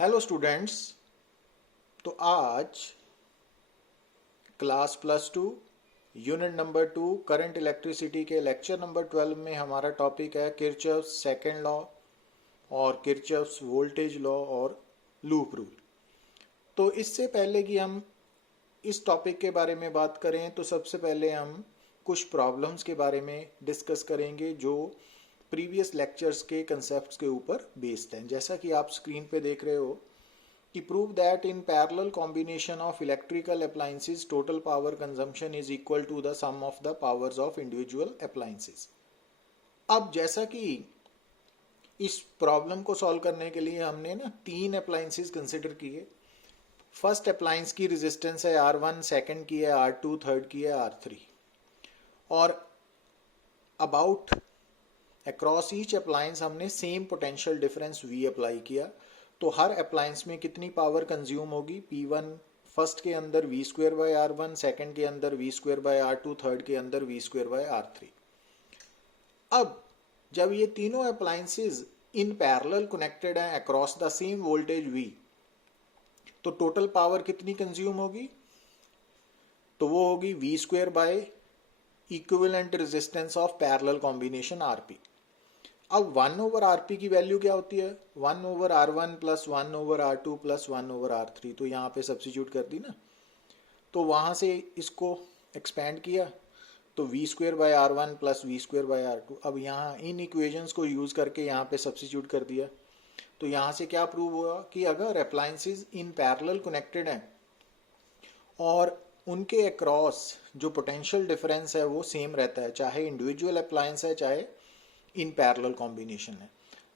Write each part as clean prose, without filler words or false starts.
Hello students. तो आज class +2 unit number 2 current electricity के लेक्चर नंबर 12 में हमारा टॉपिक है किरचॉफ्स सेकंड लॉ और किरचॉफ्स वोल्टेज लॉ और लूप रूल। तो इससे पहले कि हम इस टॉपिक के बारे में बात करें तो सबसे पहले हम कुछ प्रॉब्लम्स के बारे में डिस्कस करेंगे जो प्रीवियस लेक्चर्स के कंसेप्ट्स के ऊपर बेस्ड हैं। जैसा कि आप स्क्रीन पे देख रहे हो कि prove that in parallel combination of electrical appliances total power consumption is equal to the sum of the powers of individual appliances। अब जैसा कि इस प्रॉब्लम को सॉल्व करने के लिए हमने ना 3 अप्लायंसेस कंसिडर किए। फर्स्ट अप्लायंस की रेजिस्टेंस है R1, सेकंड की है R2, थर्ड की है R3 और अबाउट अक्रॉस ईच अप्लायंस हमने same potential difference V apply किया। तो हर अप्लायंस में कितनी पावर कंज्यूम होगी? P1 फर्स्ट के अंदर V²/R1, सेकंड के अंदर V²/R2, थर्ड के अंदर V²/R3। अब जब ये तीनों अप्लायंसेस इन पैरेलल कनेक्टेड हैं across the same voltage V, तो टोटल पावर कितनी कंज्यूम होगी? तो वो होगी V² equivalent resistance of parallel combination RP। अब 1/RP की वैल्यू क्या होती है? 1/R1 plus 1/R2 plus 1/R3। तो यहाँ पे सब्सिट्यूट कर दी ना, तो वहाँ से इसको एक्सपेंड किया तो V²/R1 प्लस V²/R2। अब यहाँ इन इक्वेशंस को यूज़ करके यहाँ पे सब्सिट्यूट कर दिया। तो यहाँ से क्या प्रूव हुआ कि अगर अप्लायंसेस इन पैरेलल कनेक्टेड हैं और उनके अक्रॉस जो पोटेंशियल डिफरेंस है वो सेम रहता है, चाहे इंडिविजुअल अप्लायंस है चाहे इन पैरेलल कॉम्बिनेशन है,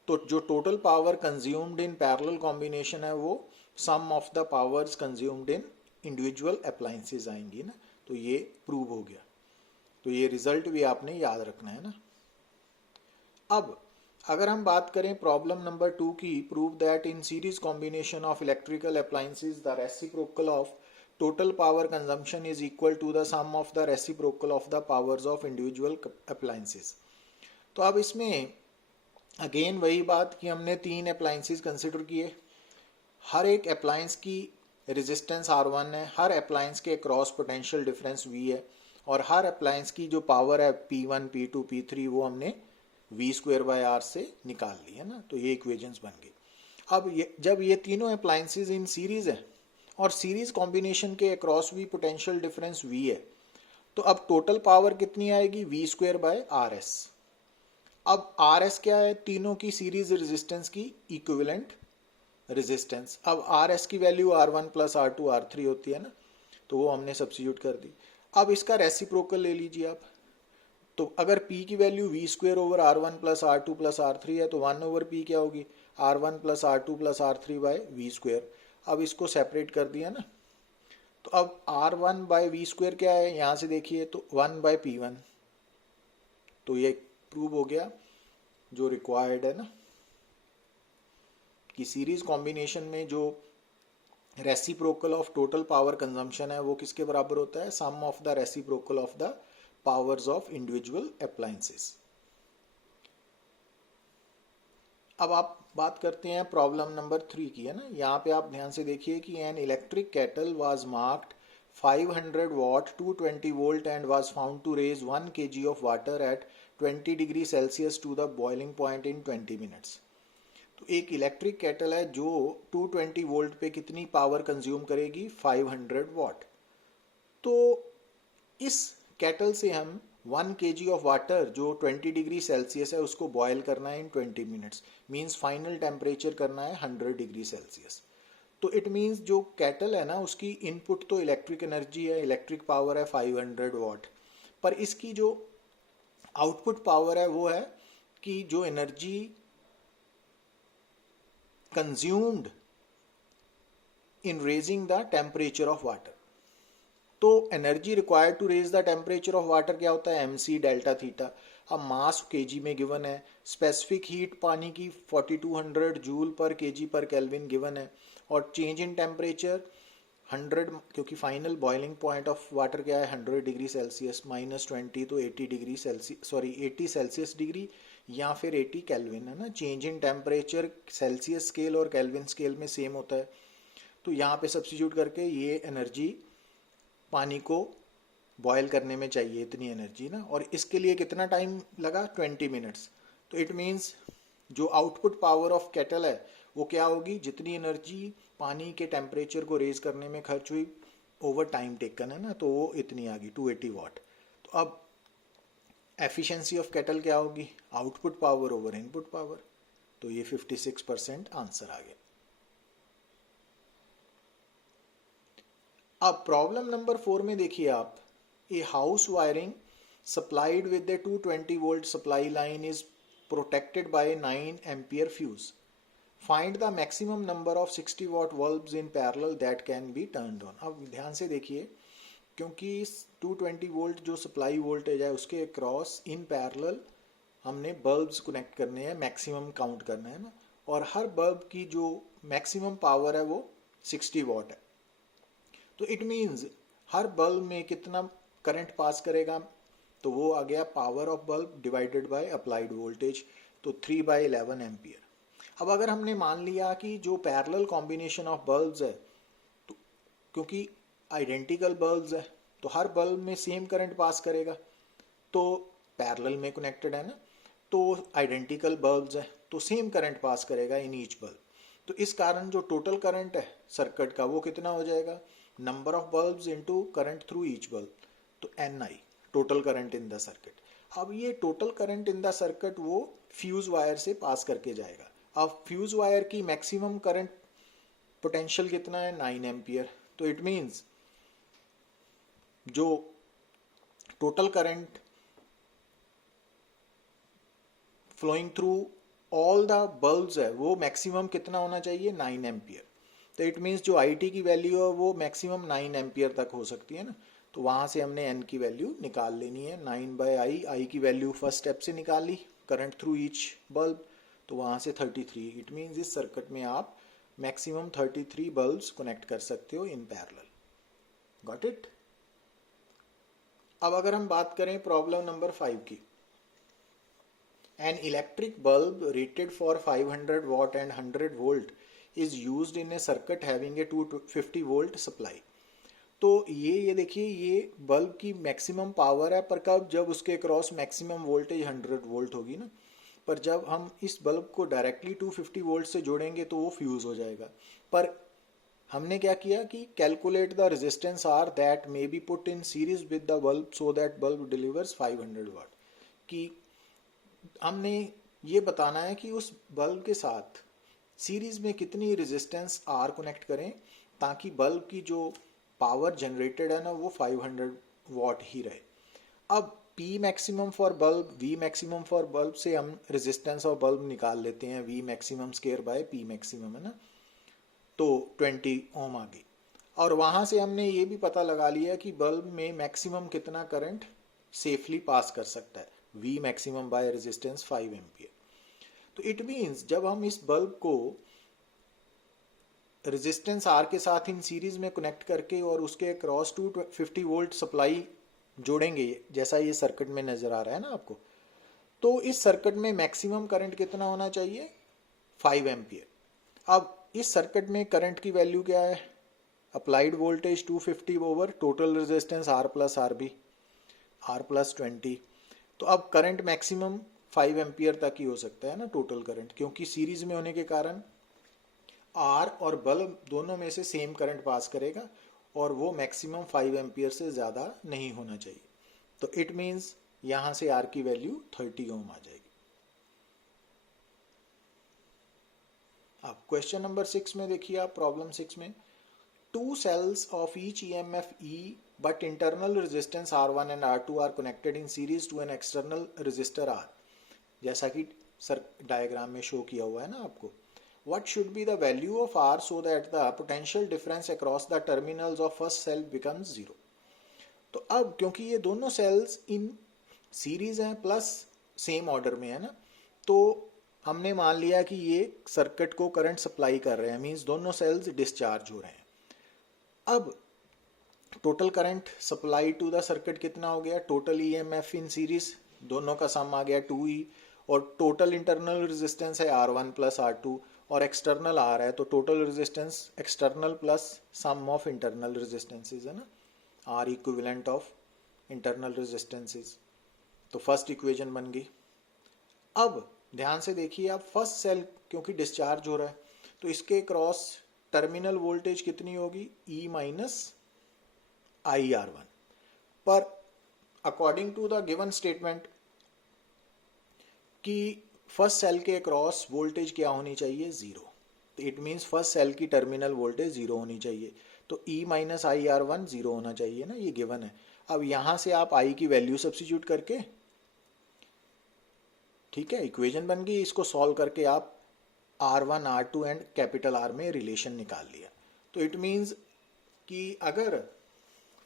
तो जो total power consumed in parallel combination है वो sum of the powers consumed in individual appliances आएंगी ना। तो ये प्रूव हो गया। तो ये रिजल्ट भी आपने याद रखना है ना। अब अगर हम बात करें प्रॉब्लम नंबर 2 की, prove that in series combination of electrical appliances the reciprocal of total power consumption is equal to the sum of the reciprocal of the powers of individual appliances. तो अब इसमें अगेन वही बात कि हमने 3 appliances consider किए। हर एक appliance की रेजिस्टेंस R1 है, हर अप्लायंस के क्रॉस पोटेंशियल डिफरेंस V है और हर अप्लायंस की जो पावर है P1, P2, P3 वो हमने V²/R से निकाल ली है ना। तो ये इक्वेशंस बन गई। अब जब ये तीनों अप्लायंसेस इन सीरीज है और सीरीज कॉम्बिनेशन के अक्रॉस भी पोटेंशियल डिफरेंस V है, तो अब टोटल पावर कितनी आएगी? V²/RS। अब RS क्या है? तीनों की सीरीज रेजिस्टेंस की इक्विवेलेंट रेजिस्टेंस। अब RS की value R1 plus R2 R3 होती है ना, तो वो हमने सब्स्टिट्यूट कर दी। अब इसका रेसिप्रोकल ले लीजिए आप। तो अगर P की value V²/R1 plus R2 plus R3 है तो 1/P क्या होगी? R1 plus R2 plus R3/V²। अब इसको सेपरेट कर दिया ना, तो अब R1/V² क्या है? यहाँ से देखिए तो 1/P1। तो ये प्रूव हो गया जो रिक्वायर्ड है ना, कि सीरीज कॉम्बिनेशन में जो reciprocal of total power consumption है वो किसके बराबर होता है? Sum of the reciprocal of the powers of individual appliances. अब आप बात करते हैं प्रॉब्लम नंबर 3 की, है ना। यहाँ पे आप ध्यान से देखिए कि an electric kettle was marked 500 watt 220 volt and was found to raise 1 kg of water at 20 degree Celsius to the boiling point in 20 minutes। तो एक इलेक्ट्रिक केटल है जो 220 वोल्ट पे कितनी पावर कंज्यूम करेगी? 500 वाट। तो इस केटल से हम 1 kg ऑफ वाटर जो 20 डिग्री सेल्सियस है उसको बॉयल करना है इन 20 मिनट्स। मीन्स फाइनल टेम्परेचर करना है 100 डिग्री सेल्सियस। तो इट मीन्स जो केटल है ना उसकी इनपुट तो इलेक्ट्रिक एनर्जी है, इलेक्ट्रिक पावर है 500 वाट, पर इसकी जो आउटपुट पावर है वो है कि जो energy consumed in raising the temperature of water. तो energy required to raise the temperature of water क्या होता है? MC delta theta. अब मास kg में गिवन है, स्पेसिफिक हीट पानी की 4200 जूल पर kg पर केल्विन गिवन है और चेंज इन टेम्परेचर 100, क्योंकि final boiling point of water क्या है? 100 डिग्री सेल्सियस -20 तो 80 डिग्री सेल्सियस 80 सेल्सियस डिग्री या फिर 80 केल्विन, है ना। Change in temperature Celsius scale और केल्विन स्केल में सेम होता है, तो यहाँ पे सब्स्टिट्यूट करके ये एनर्जी पानी को बॉयल करने में चाहिए, इतनी एनर्जी ना, और इसके लिए कितना टाइम लगा, 20 मिनट्स। तो इट मीन्स जो आउटपुट पावर ऑफ केटल है वो क्या होगी, जितनी एनर्जी पानी के टेम्परेचर को रेज करने में खर्च हुई ओवर टाइम टेकन, है ना, तो वो इतनी आ गई 280 वाट। तो अब एफिशिएंसी ऑफ केटल क्या होगी, output power over input power, तो ये 56% आंसर आ गया। अब प्रॉब्लम नंबर 4 में देखिए आप, a house wiring supplied with the 220 volt supply line is protected by 9 ampere fuse. Find the maximum number of 60 watt bulbs in parallel that can be turned on. अब ध्यान से देखिए, क्योंकि 220 वोल्ट जो supply voltage है उसके cross in parallel हमने bulbs connect करने हैं, मैक्सिमम काउंट करना है ना, और हर बल्ब की जो मैक्सिमम पावर है वो 60 वाट है। तो इट मीन्स हर बल्ब में कितना करंट पास करेगा, तो वो आ गया power of bulb divided by applied voltage, तो 3/11 एम्पियर। अब अगर हमने मान लिया कि जो पैरेलल कॉम्बिनेशन ऑफ बल्ब्स है, तो क्योंकि आइडेंटिकल बल्ब्स है तो हर बल्ब में सेम करंट पास करेगा, तो पैरेलल में कनेक्टेड है ना, तो आइडेंटिकल बल्ब्स है तो सेम करंट पास करेगा इन ईच बल्ब। तो इस कारण जो टोटल करंट है सर्किट का वो कितना हो जाएगा, number of bulbs into current through each bulb, तो NI total current in the circuit. अब ये total current in the circuit वो फ्यूज वायर से पास करके जाएगा। अब फ्यूज वायर की मैक्सिमम करंट पोटेंशियल कितना है, 9 एम्पियर। तो इट मीन्स जो total current flowing through all the bulbs है वो मैक्सिमम कितना होना चाहिए, 9 एम्पियर। तो इट मीन्स जो IT की वैल्यू है वो मैक्सिमम 9 एम्पियर तक हो सकती है ना, तो वहां से हमने N की वैल्यू निकाल लेनी है। 9/I, I की वैल्यू फर्स्ट स्टेप से निकाल ली, करंट थ्रू ईच बल्ब, तो वहां से 33। इट मीन्स इस सर्किट में आप मैक्सिमम 33 बल्ब्स कनेक्ट कर सकते हो इन पैरेलल। Got it. अब अगर हम बात करें प्रॉब्लम नंबर 5 की, an electric bulb rated for 500 watt and 100 volt is used in a circuit having a 250 volt supply। तो ये देखिए, ये बल्ब की मैक्सिमम पावर है, पर कब, जब उसके क्रॉस मैक्सिमम वोल्टेज 100 वोल्ट होगी ना, पर जब हम इस बल्ब को डायरेक्टली 250 वोल्ट से जोड़ेंगे तो वो फ्यूज हो जाएगा। पर हमने क्या किया कि calculate the resistance R that may be put in series with the bulb so that bulb delivers 500 वाट, कि हमने ये बताना है कि उस बल्ब के साथ सीरीज में कितनी रेजिस्टेंस R कनेक्ट करें ताकि बल्ब की जो पावर जनरेटेड है ना वो 500 वाट ही रहे। अब P maximum for bulb, V maximum for bulb से हम रेजिस्टेंस ऑफ बल्ब निकाल लेते हैं, V maximum square by P maximum, है ना, तो 20 ओम आ गई। और वहां से हमने ये भी पता लगा लिया कि बल्ब में मैक्सिमम कितना करंट सेफली पास कर सकता है, V maximum by resistance 5 ampere. तो इट मीन्स जब हम इस बल्ब को रेजिस्टेंस R के साथ इन सीरीज में कनेक्ट करके और उसके क्रॉस 250 वोल्ट सप्लाई जोड़ेंगे, जैसा ये सर्किट में नजर आ रहा है ना आपको, तो इस सर्किट में मैक्सिमम करंट कितना होना चाहिए, 5 एम्पियर। अब इस सर्किट में करंट की वैल्यू क्या है, applied voltage 250 over total resistance R plus RB, R plus 20। तो अब करंट मैक्सिमम 5 एम्पियर तक ही हो सकता है ना टोटल करंट, क्योंकि सीरीज में होने के कारण R और बल्ब दोनों में से सेम करंट पास करेगा और वो मैक्सिमम 5 एम्पियर से ज़्यादा नहीं होना चाहिए। तो इट मीन्स यहाँ से R की वैल्यू 30 ओम आ जाएगी। अब क्वेश्चन नंबर 6 में देखिए आप, प्रॉब्लम 6 में, two cells of each EMF E but internal resistance R1 and R2 are connected in series to an external resistor R, जैसा कि सर डायग्राम में शो किया हुआ है ना आपको। What should be the value of R so that the potential difference across the terminals of first cell becomes 0। तो अब क्योंकि ये दोनों सेल्स इन सीरीज हैं प्लस सेम ऑर्डर में है ना, तो हमने मान लिया कि ये सर्किट को करंट सप्लाई कर रहे हैं, मीन्स दोनों सेल्स डिस्चार्ज हो रहे हैं। अब total current supply to the circuit कितना हो गया, टोटल EMF इन सीरीज दोनों का सम आ गया 2E, और टोटल इंटरनल रेजिस्टेंस है R1 प्लस R2 और एक्सटर्नल R है, तो total resistance external plus sum of internal resistances है ना, R equivalent of internal resistances. तो फर्स्ट इक्वेशन बन गई। अब ध्यान से देखिए, आप फर्स्ट सेल क्योंकि डिस्चार्ज हो रहा है तो इसके क्रॉस टर्मिनल वोल्टेज कितनी होगी, E माइनस आई R1। पर according to the given statement कि फर्स्ट सेल के अक्रॉस वोल्टेज क्या होनी चाहिए, जीरो। तो इट मीन्स फर्स्ट सेल की टर्मिनल वोल्टेज जीरो होनी चाहिए, तो E minus I R1 zero होना चाहिए ना, ये गिवन है। अब यहां से आप I की वैल्यू सब्स्टिट्यूट करके, ठीक है, इक्वेशन बन गई, इसको सॉल्व करके आप R1 R2 and capital R में रिलेशन निकाल लिया। तो इट मीन्स कि अगर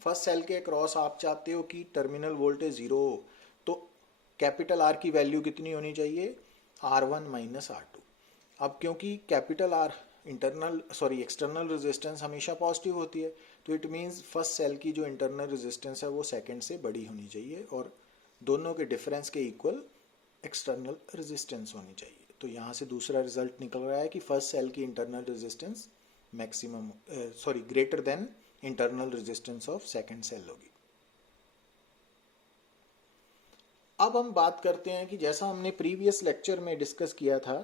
फर्स्ट सेल के क्रॉस आप चाहते हो कि टर्मिनल वोल्टेज जीरो हो, तो कैपिटल R की वैल्यू कितनी होनी चाहिए, R1 माइनस R2। अब क्योंकि कैपिटल R एक्सटर्नल रेजिस्टेंस हमेशा पॉजिटिव होती है, तो इट मीन्स फर्स्ट सेल की जो इंटरनल रेजिस्टेंस है वो सेकंड से बड़ी होनी चाहिए और दोनों के डिफरेंस के इक्वल एक्सटर्नल रेजिस्टेंस होनी चाहिए। तो यहाँ से दूसरा रिजल्ट निकल रहा है कि फर्स्ट सेल की internal resistance maximum greater than internal resistance of second cell होगी। अब हम बात करते हैं कि जैसा हमने प्रीवियस लेक्चर में डिस्कस किया था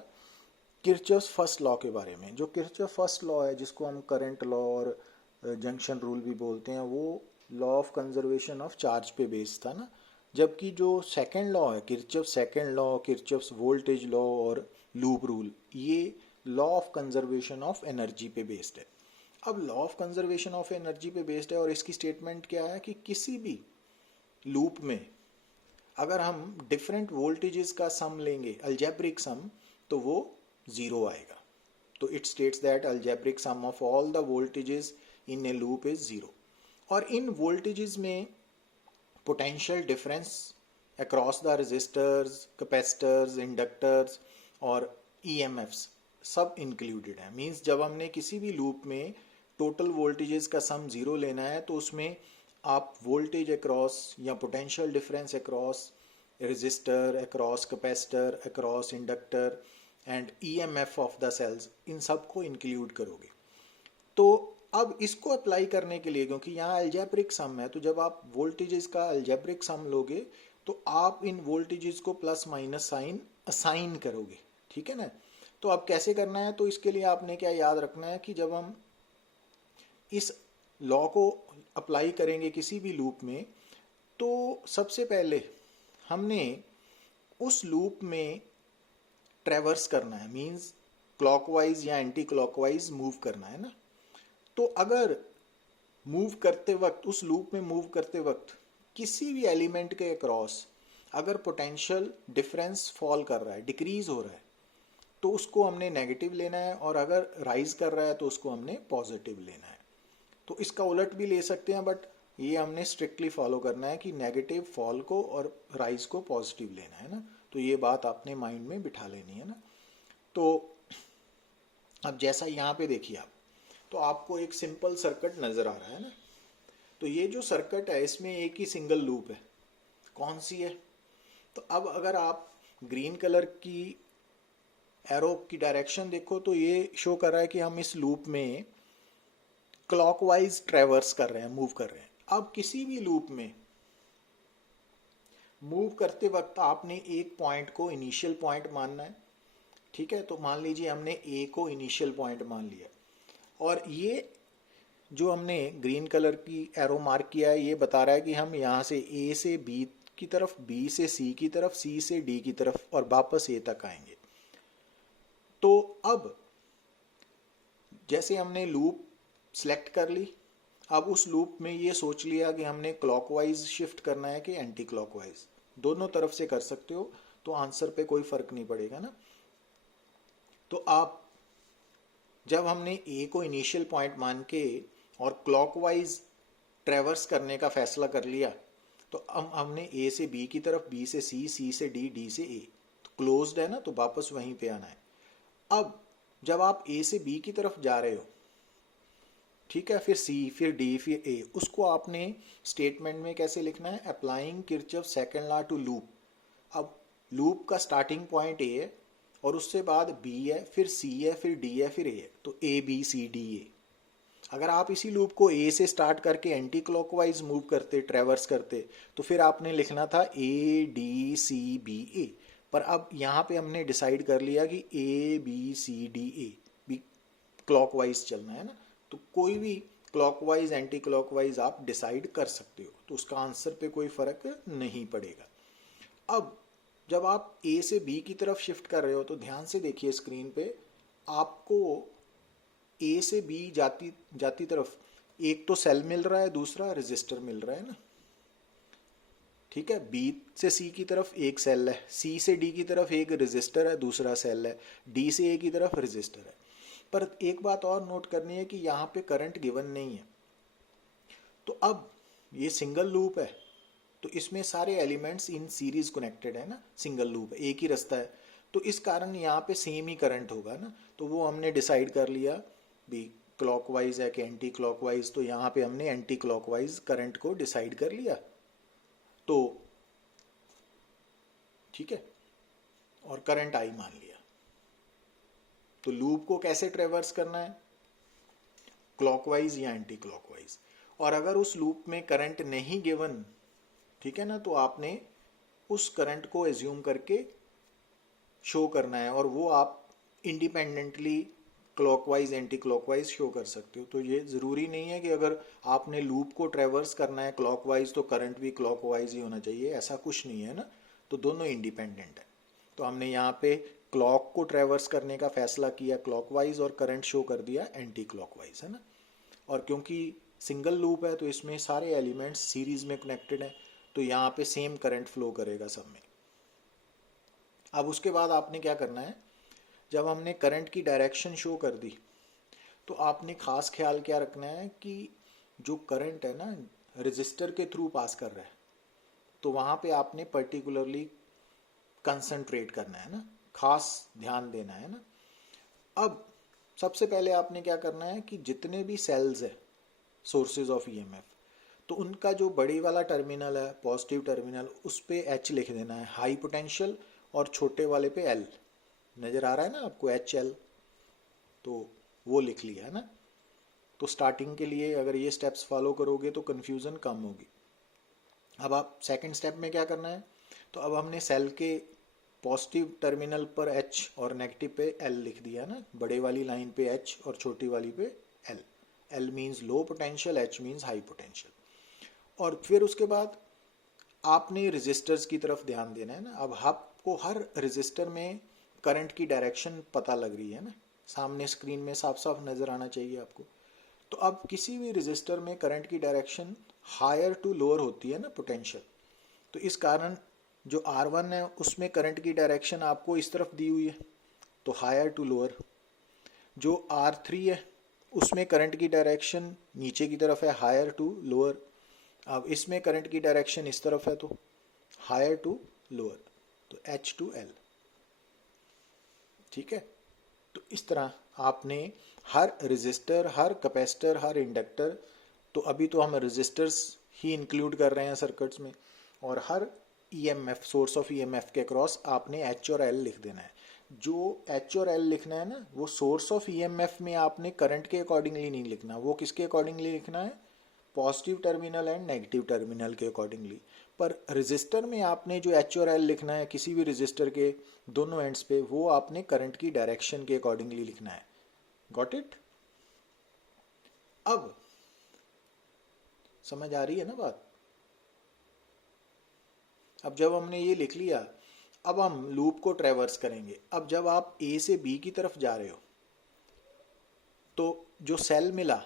किरचॉफ्स फर्स्ट लॉ के बारे में। जो किरचॉफ फर्स्ट लॉ है, जिसको हम करंट लॉ और जंक्शन रूल भी बोलते हैं, वो law of conservation of charge पे बेस्ड था ना। जबकि जो सेकंड लॉ है, Kirchhoff second law, Kirchhoff's voltage law और लूप रूल, ये law of conservation of energy पे बेस्ड है। अब law of conservation of energy पे बेस्ड है और इसकी स्टेटमेंट क्या है कि किसी भी लूप में अगर हम डिफरेंट वोल्टेजेस का सम लेंगे, अलजेब्रिक सम, तो वो जीरो आएगा। तो it states that algebraic sum of all the voltages in a loop is zero. और इन वोल्टेजेस में potential difference across the resistors, capacitors, inductors और ईएमएफ्स सब इंक्लूडेड है। मींस जब हमने किसी भी लूप में टोटल वोल्टेजेस का सम जीरो लेना है तो उसमें आप वोल्टेज अक्रॉस या potential difference across resistor, across capacitor, across inductor and EMF of the cells, इन सब को इंक्लूड करोगे। तो अब इसको अप्लाई करने के लिए, क्योंकि यहाँ अलजेब्रिक सम है, तो जब आप वोल्टेजेस का अलजेब्रिक सम लोगे तो आप इन वोल्टेजेस को प्लस माइनस साइन असाइन करोगे, ठीक है ना। तो अब कैसे करना है, तो इसके लिए आपने क्या याद रखना है कि जब हम इस लॉ को अप्लाई करेंगे किसी भी लूप में, तो सबसे पहले हमने उस लूप में ट्रेवर्स करना है, मींस क्लॉकवाइज या एंटी क्लॉकवाइज मूव करना है ना। तो अगर मूव करते वक्त, उस लूप में मूव करते वक्त किसी भी एलिमेंट के अक्रॉस अगर पोटेंशियल डिफरेंस फॉल कर रहा है, डिक्रीज हो रहा है, तो उसको हमने नेगेटिव लेना है, और अगर राइज कर रहा है तो उसको हमने पॉजिटिव लेना है। तो इसका उलट भी ले सकते हैं, बट ये हमने स्ट्रिक्टली फॉलो करना है कि नेगेटिव फॉल को और राइज को पॉजिटिव लेना है ना। तो ये बात आपने माइंड में बिठा लेनी है ना। तो अब जैसा यहाँ पे देखिए आप, तो आपको एक सिंपल सर्किट नजर आ रहा है ना। तो ये जो सर्किट है इसमें एक ही सिंगल लूप है, कौन सी है, तो अब अगर आप ग्रीन कलर की एरो की डायरेक्शन देखो तो ये शो कर रहा है कि हम इस लूप में क्लॉकवाइज ट्रेवर्स कर रहे हैं, मूव कर रहे हैं। अब किसी भी लूप में मूव करते वक्त आपने एक पॉइंट को इनिशियल पॉइंट मानना है, ठीक है। तो मान लीजिए हमने ए को इनिशियल पॉइंट मान लिया, और ये जो हमने ग्रीन कलर की एरो मार्क किया है ये बता रहा है कि हम यहाँ से ए से बी की तरफ, बी से सी की तरफ, सी से डी की तरफ और वापस ए तक आएंगे। तो अब जैसे हमने लूप सिलेक्ट कर ली, अब उस लूप में ये सोच लिया कि हमने क्लॉकवाइज शिफ्ट करना है कि एंटी क्लॉकवाइज, दोनों तरफ से कर सकते हो, तो आंसर पे कोई फर्क नहीं पड़ेगा ना। तो आप जब हमने ए को इनिशियल पॉइंट मान के और क्लॉकवाइज ट्रेवर्स करने का फैसला कर लिया, तो हमने ए से बी की तरफ, बी से सी, सी से डी, डी से ए, तो क्लोज्ड है ना, तो वापस वहीं पे आना है। अब जब आप ए से बी की तरफ जा रहे हो, ठीक है, फिर सी, फिर डी, फिर ए, उसको आपने स्टेटमेंट में कैसे लिखना है, applying Kirchhoff second law to loop. अब लूप का स्टार्टिंग पॉइंट ए है और उससे बाद बी है, फिर सी है, फिर डी है, फिर ए है, तो A B C D A. अगर आप इसी लूप को ए से स्टार्ट करके एंटी क्लॉकवाइज मूव करते, ट्रेवर्स करते, तो फिर आपने लिखना था ए डी सी बी ए। पर अब यहाँ पे हमने डिसाइड कर लिया कि A B C D A भी क्लॉकवाइज चलना है ना, तो कोई भी क्लॉकवाइज एंटी क्लॉकवाइज आप डिसाइड कर सकते हो, तो उसका आंसर पे कोई फर्क नहीं पड़ेगा। अब जब आप ए से बी की तरफ शिफ्ट कर रहे हो तो ध्यान से देखिए स्क्रीन पे, आपको ए से बी जाती जाती तरफ एक तो सेल मिल रहा है, दूसरा रजिस्टर मिल रहा है ना, ठीक है। बी से सी की तरफ एक सेल है, सी से डी की तरफ एक रजिस्टर है, दूसरा सेल है, डी से ए की तरफ रजिस्टर है। पर एक बात और नोट करनी है कि यहाँ पे करंट गिवन नहीं है। तो अब ये सिंगल लूप है, तो इसमें सारे एलिमेंट्स इन सीरीज कनेक्टेड है ना, सिंगल लूप है, एक ही रास्ता है, तो इस कारण यहाँ पे सेम ही करंट होगा ना। तो वो हमने डिसाइड कर लिया भी क्लॉकवाइज है कि एंटी क्लॉकवाइज, तो यहाँ पे हमने एंटी क्लॉकवाइज करंट को डिसाइड कर लिया, तो ठीक है, और करंट आई मान लिया। तो लूप को कैसे ट्रेवर्स करना है, क्लॉकवाइज या एंटी क्लॉकवाइज। और अगर उस लूप में करंट नहीं गिवन, ठीक है ना, तो आपने उस करंट को एज्यूम करके शो करना है, और वो आप independently clockwise anti clockwise show कर सकते हो। तो ये ज़रूरी नहीं है कि अगर आपने लूप को ट्रेवर्स करना है क्लॉकवाइज तो करंट भी क्लॉकवाइज ही होना चाहिए, ऐसा कुछ नहीं है ना, तो दोनों इंडिपेंडेंट है। तो हमने यहाँ पे क्लॉक को ट्रेवर्स करने का फैसला किया क्लॉकवाइज और करंट शो कर दिया एंटी क्लॉकवाइज, है ना। और क्योंकि सिंगल लूप है तो इसमें सारे एलिमेंट्स सीरीज में कनेक्टेड हैं, तो यहाँ पे सेम करंट फ्लो करेगा सब में। अब उसके बाद आपने क्या करना है, जब हमने करंट की डायरेक्शन शो कर दी, तो आपने खास ख्याल क्या रखना है कि जो करंट है ना रजिस्टर के थ्रू पास कर रहा है, तो वहाँ पे आपने पर्टिकुलरली कंसंट्रेट करना है ना, खास ध्यान देना है ना। अब सबसे पहले आपने क्या करना है कि जितने भी सेल्स है सोर्सेज ऑफ ईएमएफ, तो उनका जो बड़ी वाला टर्मिनल है पॉजिटिव टर्मिनल, उस पे एच लिख देना है हाई पोटेंशियल, और छोटे वाले पे एल नज़र आ रहा है ना आपको, एच एल, तो वो लिख लिया है ना। तो स्टार्टिंग के लिए अगर ये स्टेप्स फॉलो करोगे तो कन्फ्यूज़न कम होगी। अब आप सेकंड स्टेप में क्या करना है, तो अब हमने सेल के पॉजिटिव टर्मिनल पर एच और नेगेटिव पे एल लिख दिया ना, बड़े वाली लाइन पे एच और छोटी वाली पे L. L means low potential, H means high potential. और फिर उसके बाद आपने रजिस्टर्स की तरफ ध्यान देना है ना। अब आपको हर रजिस्टर में करंट की डायरेक्शन पता लग रही है ना, सामने स्क्रीन में साफ साफ नज़र आना चाहिए आपको। तो अब किसी भी रजिस्टर में करंट की डायरेक्शन हायर टू लोअर होती है ना पोटेंशियल, तो इस कारण जो R1 है उसमें करंट की डायरेक्शन आपको इस तरफ दी हुई है, तो हायर टू लोअर। जो R3 है उसमें करंट की डायरेक्शन नीचे की तरफ है, हायर टू लोअर। अब इसमें करंट की डायरेक्शन इस तरफ है, तो हायर टू लोअर, तो H टू L, ठीक है। तो इस तरह आपने हर रेजिस्टर, हर कैपेसिटर, हर इंडक्टर, तो अभी तो हम रेजिस्टर्स ही इंक्लूड कर रहे हैं सर्किट्स में, और हर ईएमएफ, सोर्स ऑफ ईएमएफ के अक्रॉस आपने एच और एल लिख देना है। जो एच और एल लिखना है ना, वो सोर्स ऑफ ईएमएफ में आपने करंट के अकॉर्डिंगली नहीं लिखना, वो किसके अकॉर्डिंगली लिखना है, positive terminal and negative terminal के अकॉर्डिंगली। पर रजिस्टर में आपने जो एच और एल लिखना है किसी भी रजिस्टर के दोनों एंड्स पे, वो आपने करंट की डायरेक्शन के अकॉर्डिंगली लिखना है। Got it. अब समझ आ रही है ना बात। अब जब हमने ये लिख लिया, अब हम लूप को ट्रेवर्स करेंगे। अब जब आप ए से बी की तरफ जा रहे हो, तो जो सेल मिला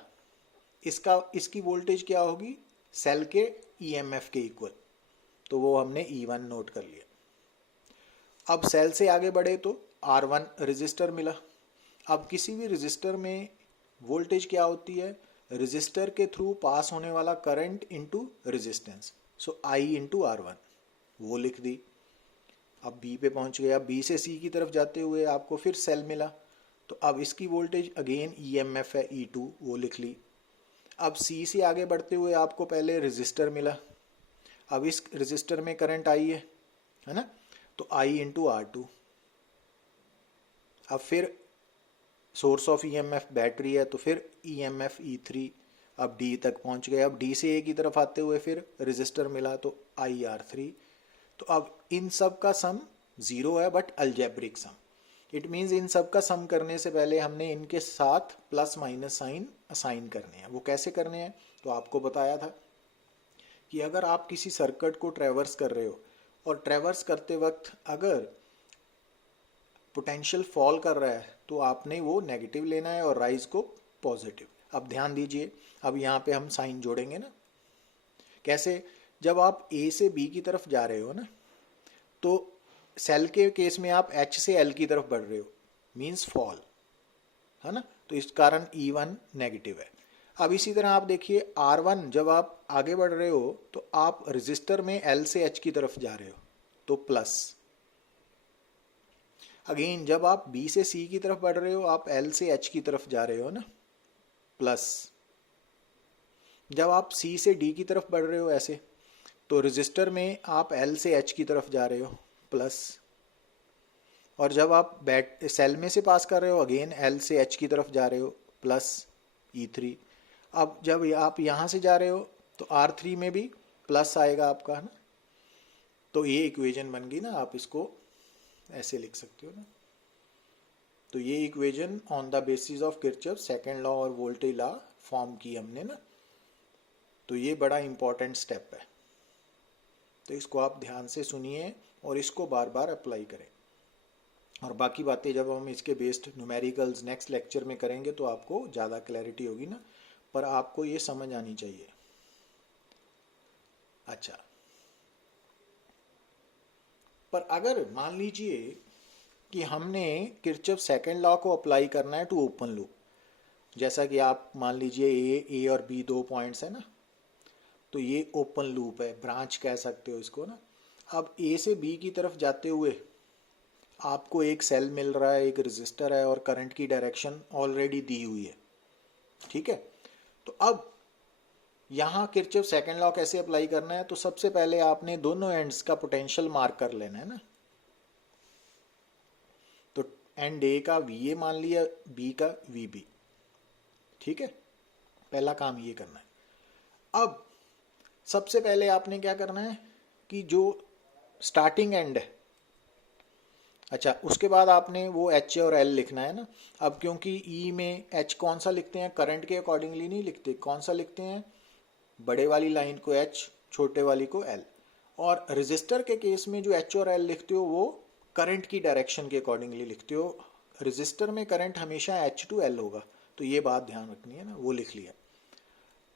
इसकी वोल्टेज क्या होगी, सेल के ईएमएफ के इक्वल, तो वो हमने E1 नोट कर लिया। अब सेल से आगे बढ़े तो R1 रजिस्टर मिला। अब किसी भी रजिस्टर में वोल्टेज क्या होती है, रजिस्टर के थ्रू पास होने वाला current into resistance, so I into R1, वो लिख दी। अब B पे पहुंच गया, B से C की तरफ जाते हुए आपको फिर सेल मिला, तो अब इसकी वोल्टेज अगेन EMF है E2, वो लिख ली। अब C से आगे बढ़ते हुए आपको पहले रेजिस्टर मिला, अब इस रेजिस्टर में करंट आई है ना, तो I इंटू R2। अब फिर सोर्स ऑफ ईएमएफ बैटरी है तो फिर ईएमएफ E3, अब D तक पहुंच गए। अब D से A की तरफ आते हुए फिर रेजिस्टर मिला तो IR3। तो अब इन सब का सम जीरो है but algebraic sum. It means इन सब का सम करने से पहले हमने इनके साथ प्लस माइनस साइन असाइन करने हैं। वो कैसे करने हैं तो आपको बताया था कि अगर आप किसी सर्किट को ट्रेवर्स कर रहे हो और ट्रेवर्स करते वक्त अगर पोटेंशियल फॉल कर रहा है तो आपने वो नेगेटिव लेना है और राइज को पॉजिटिव। अब ध्यान दीजिए, अब यहाँ पे हम साइन जोड़ेंगे ना। कैसे? जब आप ए से बी की तरफ जा रहे हो ना, तो सेल के केस में आप एच से एल की तरफ बढ़ रहे हो, मीन्स फॉल, है ना। तो इस कारण E1 नेगेटिव है। अब इसी तरह आप देखिए R1, जब आप आगे बढ़ रहे हो तो आप रजिस्टर में L से H की तरफ जा रहे हो तो प्लस। अगेन जब आप B से C की तरफ बढ़ रहे हो, आप L से H की तरफ जा रहे हो ना, प्लस। जब आप C से D की तरफ बढ़ रहे हो ऐसे, तो रजिस्टर में आप L से H की तरफ जा रहे हो, प्लस। और जब आप सेल में से पास कर रहे हो, अगेन L से H की तरफ जा रहे हो, प्लस E3। अब जब आप यहाँ से जा रहे हो तो R3 में भी प्लस आएगा आपका, है ना। तो ये इक्वेशन बन गई ना, आप इसको ऐसे लिख सकते हो ना। तो ये equation on the basis of Kirchhoff second law और वोल्टेज लॉ फॉर्म की हमने ना। तो ये बड़ा इंपॉर्टेंट स्टेप है, तो इसको आप ध्यान से सुनिए और इसको बार बार अप्लाई करें। और बाकी बातें जब हम इसके बेस्ड न्यूमेरिकल्स नेक्स्ट लेक्चर में करेंगे तो आपको ज़्यादा क्लैरिटी होगी ना, पर आपको ये समझ आनी चाहिए। अच्छा, पर अगर मान लीजिए कि हमने किरचॉफ सेकंड लॉ को अप्लाई करना है टू ओपन लूप, जैसा कि आप मान लीजिए ए और बी दो पॉइंट्स है ना, तो ये ओपन लूप है, ब्रांच कह सकते हो इसको ना। अब ए से बी की तरफ जाते हुए आपको एक सेल मिल रहा है, एक रजिस्टर है और करंट की डायरेक्शन ऑलरेडी दी हुई है, ठीक है। तो अब यहाँ किरचॉफ सेकंड लॉ कैसे अप्लाई करना है, तो सबसे पहले आपने दोनों एंड्स का पोटेंशियल मार्क कर लेना है ना। तो एंड ए का वी ए मान लिया, बी का वी बी, ठीक है। पहला काम ये करना है। अब सबसे पहले आपने क्या करना है कि जो स्टार्टिंग एंड है, अच्छा उसके बाद आपने वो एच और एल लिखना है ना। अब क्योंकि ई में एच कौन सा लिखते हैं, करंट के अकॉर्डिंगली नहीं लिखते, कौन सा लिखते हैं, बड़े वाली लाइन को एच, छोटे वाली को एल। और रजिस्टर के केस में जो एच और एल लिखते हो वो करंट की डायरेक्शन के अकॉर्डिंगली लिखते हो। रजिस्टर में करंट हमेशा एच टू एल होगा, तो ये बात ध्यान रखनी है ना, वो लिख लिया।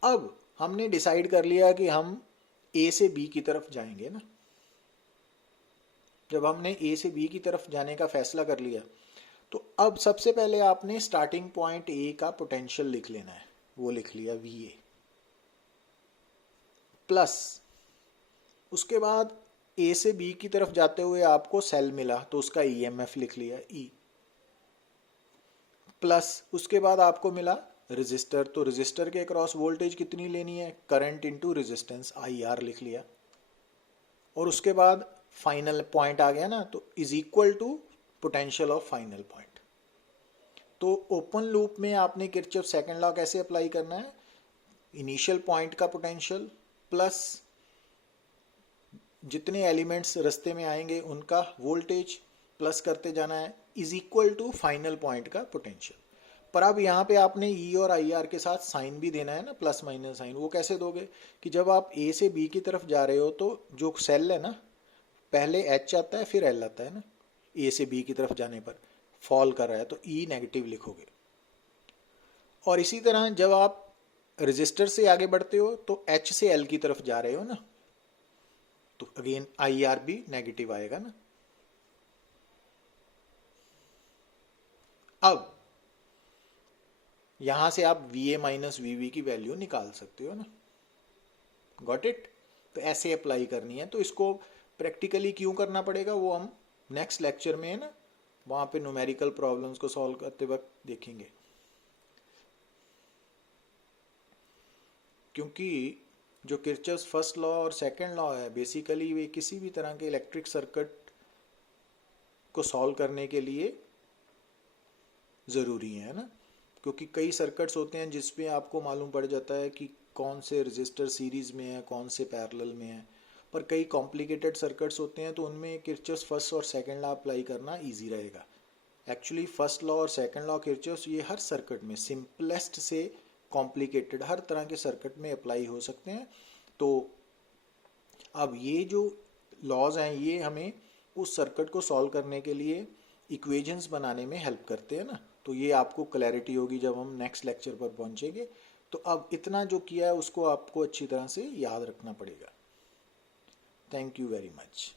अब हमने डिसाइड कर लिया कि हम ए से बी की तरफ जाएंगे ना। जब हमने ए से बी की तरफ जाने का फैसला कर लिया, तो अब सबसे पहले आपने स्टार्टिंग पॉइंट ए का पोटेंशियल लिख लेना है, वो लिख लिया वी ए, प्लस उसके बाद ए से बी की तरफ जाते हुए आपको सेल मिला तो उसका ईएमएफ लिख लिया ई, प्लस उसके बाद आपको मिला रजिस्टर, तो रजिस्टर के अक्रॉस वोल्टेज कितनी लेनी है, current into resistance I R लिख लिया। और उसके बाद फाइनल पॉइंट आ गया ना, तो is equal to potential of final point. तो ओपन लूप में आपने किरचॉफ सेकंड लॉ कैसे अप्लाई करना है, इनिशियल पॉइंट का पोटेंशियल प्लस जितने एलिमेंट्स रास्ते में आएंगे उनका वोल्टेज प्लस करते जाना है, is equal to final point का पोटेंशियल। पर अब यहाँ पे आपने ई और आई आर के साथ साइन भी देना है ना, प्लस माइनस साइन। वो कैसे दोगे कि जब आप ए से बी की तरफ जा रहे हो तो जो सेल है ना, पहले एच आता है फिर एल आता है ना। ए से बी की तरफ जाने पर फॉल कर रहा है तो ई नेगेटिव लिखोगे। और इसी तरह जब आप रजिस्टर से आगे बढ़ते हो तो एच से एल की तरफ जा रहे हो ना, तो अगेन आई आर भी नेगेटिव आएगा ना। अब यहां से आप V A minus V V की वैल्यू निकाल सकते हो ना, गॉट इट। तो ऐसे अप्लाई करनी है। तो इसको प्रैक्टिकली क्यों करना पड़ेगा वो हम नेक्स्ट लेक्चर में है ना, वहां पे न्यूमेरिकल प्रॉब्लम्स को सॉल्व करते वक्त देखेंगे। क्योंकि जो किरचॉफ्स फर्स्ट लॉ और सेकंड लॉ है, बेसिकली वे किसी भी तरह के इलेक्ट्रिक सर्किट को सॉल्व करने के लिए ज़रूरी है ना, क्योंकि कई सर्किट्स होते हैं जिसपे आपको मालूम पड़ जाता है कि कौन से रजिस्टर सीरीज में है, कौन से पैरेलल में है, पर कई कॉम्प्लिकेटेड सर्किट्स होते हैं तो उनमें किरचॉफ फर्स्ट और सेकंड लॉ अप्लाई करना इजी रहेगा। एक्चुअली फर्स्ट लॉ और सेकंड लॉ किरचॉफ ये हर सर्किट में सिंपलेस्ट से कॉम्प्लिकेटेड हर तरह के सर्किट में अप्लाई हो सकते हैं। तो अब ये जो लॉज हैं ये हमें उस सर्किट को सॉल्व करने के लिए इक्वेशंस बनाने में हेल्प करते हैं ना। तो ये आपको क्लैरिटी होगी जब हम नेक्स्ट लेक्चर पर पहुंचेंगे। तो अब इतना जो किया है उसको आपको अच्छी तरह से याद रखना पड़ेगा। Thank you very much.